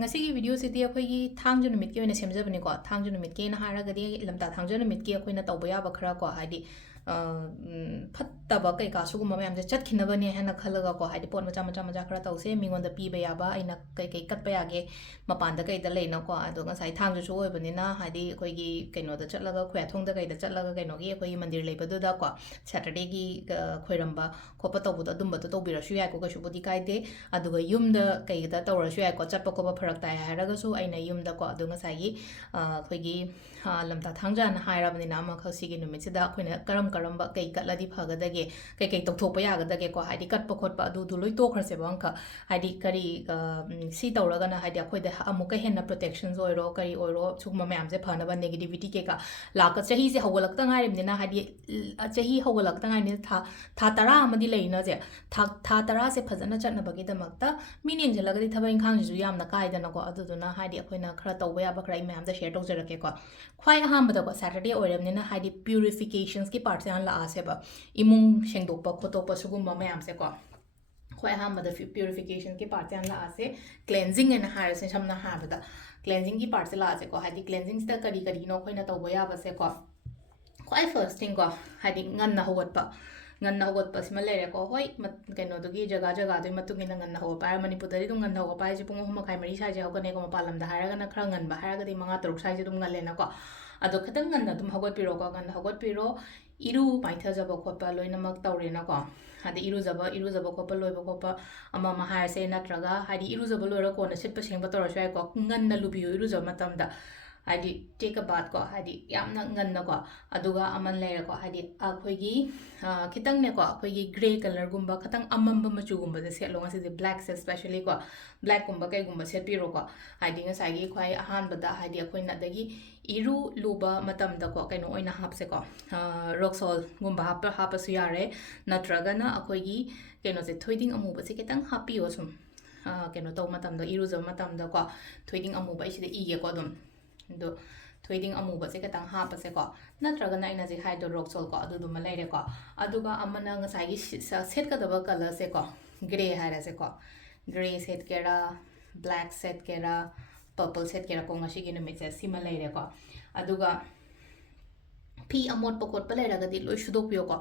ngasi video sidi akhoi thangju numit ki oina semjabani ko thangju numit ki na haragadi lamta thangju numit ki akhoi na tawba yaba khara ko haidi fattaba kai ka suguma mayam je chatkhinabani hena khalaga ko haidi pon macha macha macha khara tawse mingonda piba yaba aina kai kai katpa yage mapanda kai da leina ko adu ngasai thangju chu oibani na haidi akhoi gi kaino da chatlaga khya thongda kai da chatlaga kaino gi akhoi mandir leibadu da ko saturday gi khoiramba khopa tawbu da dumba to tawbira shu yai ko ka shubudi kai de adu ga yumda kai da tawra shu yai ko chatpa ko ba pharak tai haraga su aina yumda ko adu ngasai gi akhoi gi lamta thangja na hairabani na ma khasi gi numit sida akhoi karam karamba kai katladi phagadage kai kai tokthokpa yagadage ko haidi katpa khotpa adu du loi tokhrase bangka haidi kari si tawraga na haidi akhoi da amuka henna protections oiro kari oiro chukma mayam je phanaba negativity ke ka laka chahi se hawalakta ngairim dina haidi chahi hawalakta ngai ni tha tara amadi leina je tha tara se phajana chatna bagi damakta meaning jalaga di thabai khang ju yamna kaidana ko adu duna haidi akhoi na khara tawba ya ba khara mayam da share tawjarake ko khwai ahambada ko saturday oiram ni na haidi purifications ki part se an la ase ba imung shengdokpa khotokpa sugumba mayam se ko khwai ahambada purification ki part se an la ase cleansing and harase samna habada cleansing ki part se la ase ko haidi cleansing sta kari kari no khoina tawba ya ba se ko khwai first thing ko haidi nganna hawatpa sima lere ko hoi kaino dugi jaga jaga doi matungina nganna hawpa manipudari dum nganna hawpa ai pung 3:30 sai je hawkane ko mapalam da haraga na khra nganba haraga di 5-6 sai je dum ngale na ko ado khatang nganna dum hagot piro ko nganna hagot piro iru paitha jaba khopa loina mak tawre na ko hadi iru jaba khopa loiba khopa ama ma har se na traga hadi iru jaba loira ko na sitpa sengba tora sai ko nganna lubiyo iru jaba matam da hadi take a bath ko hadi yamna nganna ko aduga aman leira ko hadi akhoi gi khitang ne ko akhoi gi gray color gumba khatang amamba machu gumba de set longa se black se especially ko black gumba kai gumba set piro ko hadi nga sai gi khwai ahan bada hadi akhoi na dagi iru luba matam da ko kaino oina hapse ko rock salt gumba hapa su yare natraga na akhoi gi kaino se thoiding amu ba se kitang happy osum kaino to matam da iru zo matam da ko thoiding amu ba isi de ige ko dum do thoiding amuba se katang hapa se ko natraga na ina je hydro rock salt ko adu dum leire ko aduga amana nga sai gi set ka daba color se ko gray hara se ko gray set kera black set kera purple set kera ko ngashi gi numit se sima leire ko aduga pi amot pakot pa leira gadi loi shudok piyo ko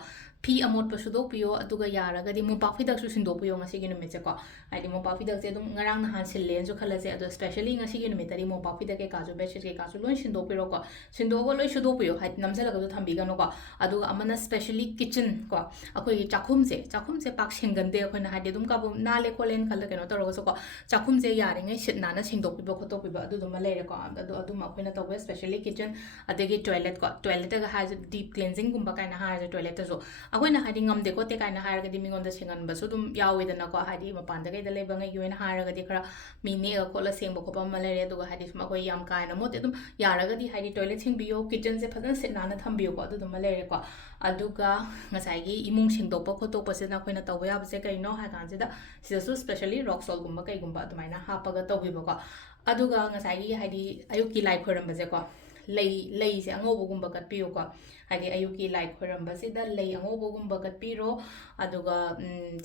pi amot pa shudok piyo aduga yara gadi mo pafi dak su sindok piyo ngasi gi numit se ko ai mo pafi dak se dum ngarang na han silen jo khala se adu especially ngasi gi numit tari mo pafi dak ke ka jo bedsheet ke ka su loi sindok piyo ko sindok go loi shudok piyo hai namsala ga thambi ga no ko aduga amana specially kitchen ko akoi gi chakhum se pak senggan de akoi na hai de dum ka bu na le kolen khala ke no to ro so ko chakhum se yare ngai sit na na sindok piyo khotok piyo adu dum leire ko adu ma akoi na to especially kitchen adegi toilet ko toilet ga has deep cleansing gumba kaina har toilet so akoina hadi ngamde ko te kaina har ga di mingonda singan ba so dum yawi da na ko hadi mapanda ga da le banga yuena har ga di khara mini ga kola sengba ko pa malare do ga hadi sma ko yam kaina mo te dum yara ga di hadi toilet sing biyo kitchen se phadan se na na thambiyo ko dum malare ko aduga ngasai gi imung singdok pa khotok pa se na khoina tawba ya ba se kaino ha kan se da so especially rock salt gumba kai gumba dumaina ha pa ga tawbi ba ko aduga ngasai gi hadi ayuki lai khoram ba se ko lei se angobo gumba kat piyo ko hadi ayuki like khoramba se da lei angobo gumba kat piro aduga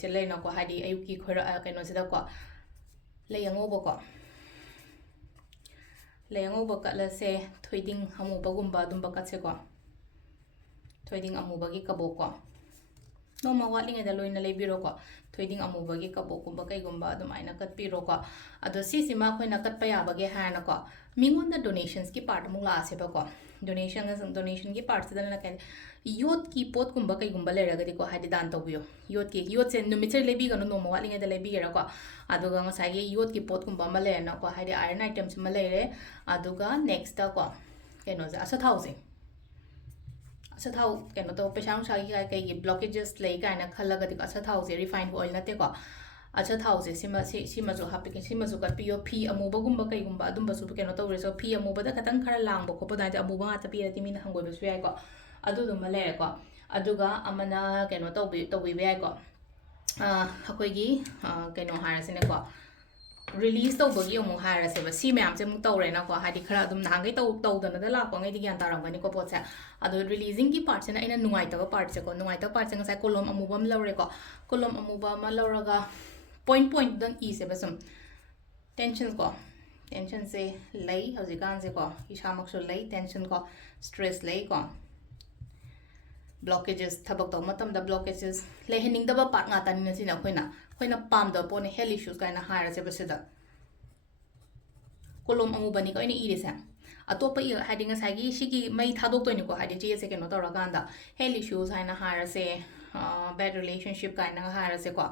chelai na ko hadi ayuki khora kaino se da ko lei angobo kat la se thoiding hamu ba gumba dum ba kat se ko thoiding amu ba gi kabo ko no ma watling da loina lebiro ko thoiding amu ba gi kabo gumba kai gumba dum aina kat piro ko ado si sima khoina kat pa ya ba ge ha na ko mingon da donations ki part mu la se ba ko donation ki part se da na kan yot ki pot gumba kai gumba le ra ga di ko hadi dan to biyo yot se numit lebi ga no ma watling da lebi ra ko aduga nga sai ge yot ki pot gumba ma le na ko hadi iron items ma le re aduga next da ko keno za asa thousand asa thau keno to pesang sa gi kai gi blockages lei ka na khala ga di asa thau se refined oil na te ko acha thau se sima jo happy ke sima jo ka pio phi amu ba gumba kai gumba adum ba su ke no to re so phi amu ba da katang khara lang ba ko pa da amu ba ta pi ra ti min hangoi ba su ai ko adu dum ma le ko aduga amana ke no to bi ai ko akoi gi ke no hara se ne ko release to bagi amu hara se ba si myam se mu to re na ko hadi khara dum nang gai to da na da la ko ngai di gyan ta ram ni ko pot sa adu releasing ki part se na ina nungai ta part se ko nungai ta part se ngai kolom amu bam lo re ko kolom amu ba ma lo ra ga point dan e se basum tensions tension se lei haujikan se ko isamak su lei tension ko stress lei ko blockages thabak to matam da blockages le hening da ba part nga tan na sina khoina pam da pone health issues kaina haira se basida kolom amu bani ko ini iri sa atopa i hiding a sagi shigi mai thadok to ni ko hadi je se ke no to raganda health issues haina haira se bad relationship kaina haira se ko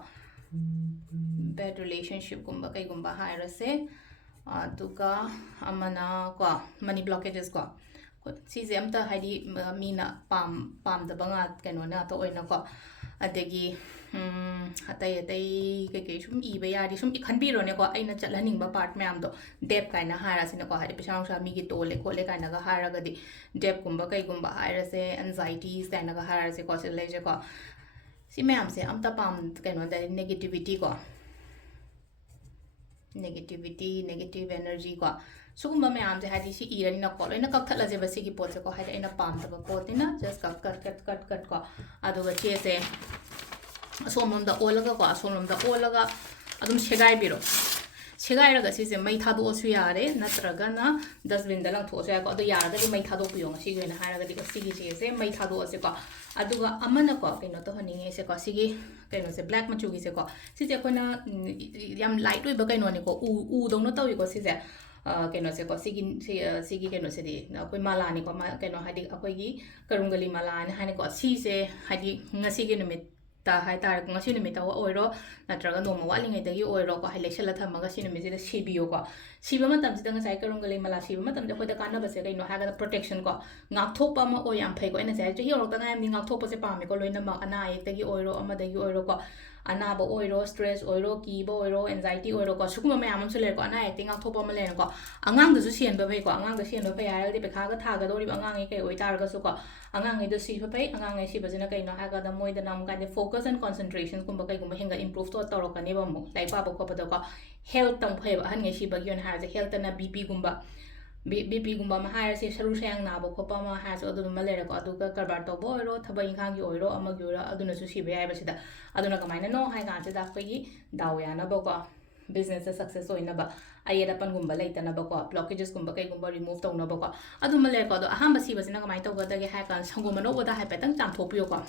bad relationship gumba kai gumba haira se aduga amana ko money blockages ko sise amta hadi mina pam da banga keno na to oina ko adegi atai ke sum I be yari sum ikhan bi ro ne ko aina chalhaning ba part me am do dep kaina hara sine ko hadi pisang sa mi gi to le ko le kaina ga hara ga di dep gumba kai gumba hara se anxieties kaina ga hara se ko se le je ko si me am se amta pam keno da negativity ko negative energy ko sugumba me am se hadi si irani na ko loina kak thala je ba si gi pot se ko hadi aina pam ta ba pot ni na just cut ko adu ga che se somnom da olaga ko somnom da olaga adum segai biro segai raga si se mai thadu osu yare natraga na dustbin da lang tho se ko adu yara da mai thadu piyo si ge na haraga di ko si gi che se mai thadu ose ko aduga amana ko keno to haninge se ko si gi keno se black machu gi se ko si se ko na yam light oi ba keno ni ko u dong no tawi ko si se keno se ko sigi keno se di koi mala ni ko keno hadi akoi gi karungali mala ni hani ko si se hadi ngasi gi numit ta hai tar ko ngasi numit ta oiro natraga no ma wali ngai dagi oiro ko hai leshala thamaga si numit se sibiyo ko siba matam se ngasai karungali mala siba matam de khoida kana ba se kai no haga protection ko ngakthokpa ma o yam phai ko ena se ji yorok ta ngai ni ngakthokpa se pami ko loina ma ana ek dagi oiro ama dagi oiro ko anaba oiro stress oiro kiba oiro anxiety oiro ko sukuma me amam sule ko ana ek ting ngakthokpa ma le ko angang da su sien ba phai ko angang da sien ba phai ara di pe kha ga tha ga do ri angang ei kai oi tar ga su ko angang ei da si ba phai angang ei si ba jina kai no haga da moi da nam ka de focus and concentration kumba kai gumba henga improve to toro ka ne ba mo lai pa ba ko pa da ko health tang phai ba han ngai si ba gyon ha je health na bp gumba BP gumba ma hair se saru sayang na ba khopa ma ha so adu ma le ra ko adu ka karbar to bo ro thaba inkhang gi oiro ama gi ora adu na su si be ai ba sida adu na kamai na no hai ga se da ko gi daw ya na ba ko business success oina ba ai da pan gumba leitana ba ko blockages gumba kai gumba remove to na ba ko adu ma le ko adu aham ba si ba sina kamai to ga da ge ha kan sangoma no ba da ha pe tang cham thop pi ko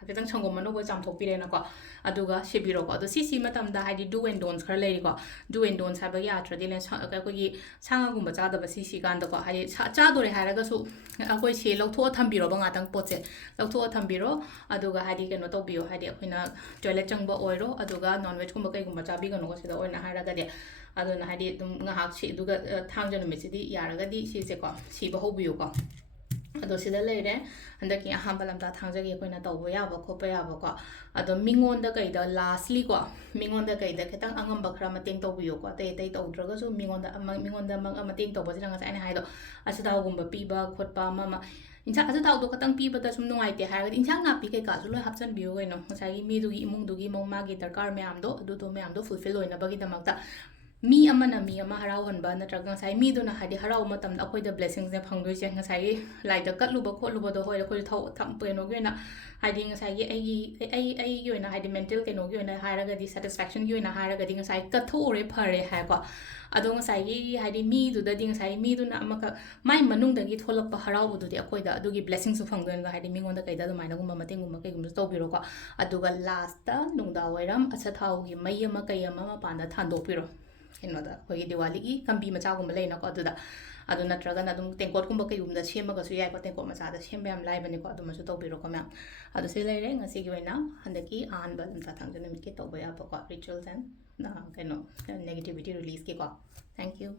Kitang sangoma no ba cham thok pi re na ko aduga shibiro ko adu si matam da hadi do and don'ts khar le ko do and don'ts ha ba ya tra dilen ka ko gi sanga gumba cha da ba si kan da ko hadi cha do re ha ra ga su akoi se lok tho tham biro ba nga tang pot se lok tho tham biro aduga hadi ke no to bio hadi akhina toilet chang ba oiro aduga non veg gumba kai gumba cha bi ga no ko se da oina ha ra ga de aduna hadi dum nga ha si aduga thangja no mi si di ya ra ga di si se ko si ba ho bio ko ado sida leire handaki ahamba lamta thangja gi koina tawba ya ba khopa ya ba ko ado mingon da kai da lastly ko mingon da kai da ketang angam ba khra mateng tawbiyo ko tai tawdraga so mingon da mateng tawba sina nga sai na haido asida gumba pi ba khotpa ma incha asa taw do katang pi ba da sum nungai te har ga incha na pi kai ka su loi hapchan biyo gaino sai gi mi du gi imung du gi moma gi darkar me am do du to me am do fulfill loina ba gi damakta mi amana mi ama harau hanba natraga sai mi do na hadi harau matam da khoi da blessings ne phangdoi che nga sai lai da katlu ba kholu ba do hoi khoi thau tham pe no ge na hadi nga sai ai gi na hadi mental ke no gi na hara ga di satisfaction gi na hara ga di nga sai ka tho re phare ha ko ado nga sai gi hadi mi du da ding sai mi du na amaka mai manung da gi tholak pa harau bu du di khoi da adu gi blessings su phangdoi ga hadi mi ngon da kai da du mai na gum mateng gum kai gum to biro ko adu ga last ta nung da wairam acha thau gi mai ama kai ama ma pan da than do piro ꯀꯩꯅꯣꯗ ꯑꯩꯈꯣꯏꯒꯤ ꯗꯤꯋꯥꯂꯤꯒꯤ ꯀꯝꯕꯤ ꯃꯆꯥꯒꯨꯝꯕ ꯂꯩꯅꯀꯣ ꯑꯗꯨꯗ ꯑꯗꯨ ꯅꯠꯇ꯭ꯔꯒꯅ ꯑꯗꯨꯝ ꯇꯦꯡꯀꯣꯠꯀꯨꯝꯕ ꯀꯩꯒꯨꯝꯕꯗ ꯁꯦꯝꯃꯒꯁꯨ ꯌꯥꯏꯀꯣ ꯇꯦꯡꯀꯣꯠ ꯃꯆꯥꯗ ꯁꯦꯝꯕ ꯌꯥꯝ ꯂꯥꯏꯕꯅꯤꯀꯣ ꯑꯗꯨꯃꯁꯨ ꯇꯧꯕꯤꯔꯣꯀꯣ ꯃꯌꯥꯝ ꯑꯗꯨ ꯁꯤ ꯂꯩꯔꯦ ꯉꯁꯤꯒꯤ ꯑꯣꯏꯅ ꯍꯟꯗꯛꯀꯤ ꯑꯍꯥꯟꯕ ꯂꯝꯇꯥ ꯊꯥꯡꯖ ꯅꯨꯃꯤꯠꯀꯤ ꯇꯧꯕ ꯌꯥꯕꯀꯣ ꯔꯤꯆꯨꯋꯦꯜꯁ ꯑꯦꯟ ꯀꯩꯅꯣ ꯅꯦꯒꯦꯇꯤꯚꯤꯇꯤ ꯔꯤꯂꯤꯁꯀꯤꯀꯣ ꯊꯦꯡꯛ ꯌꯨ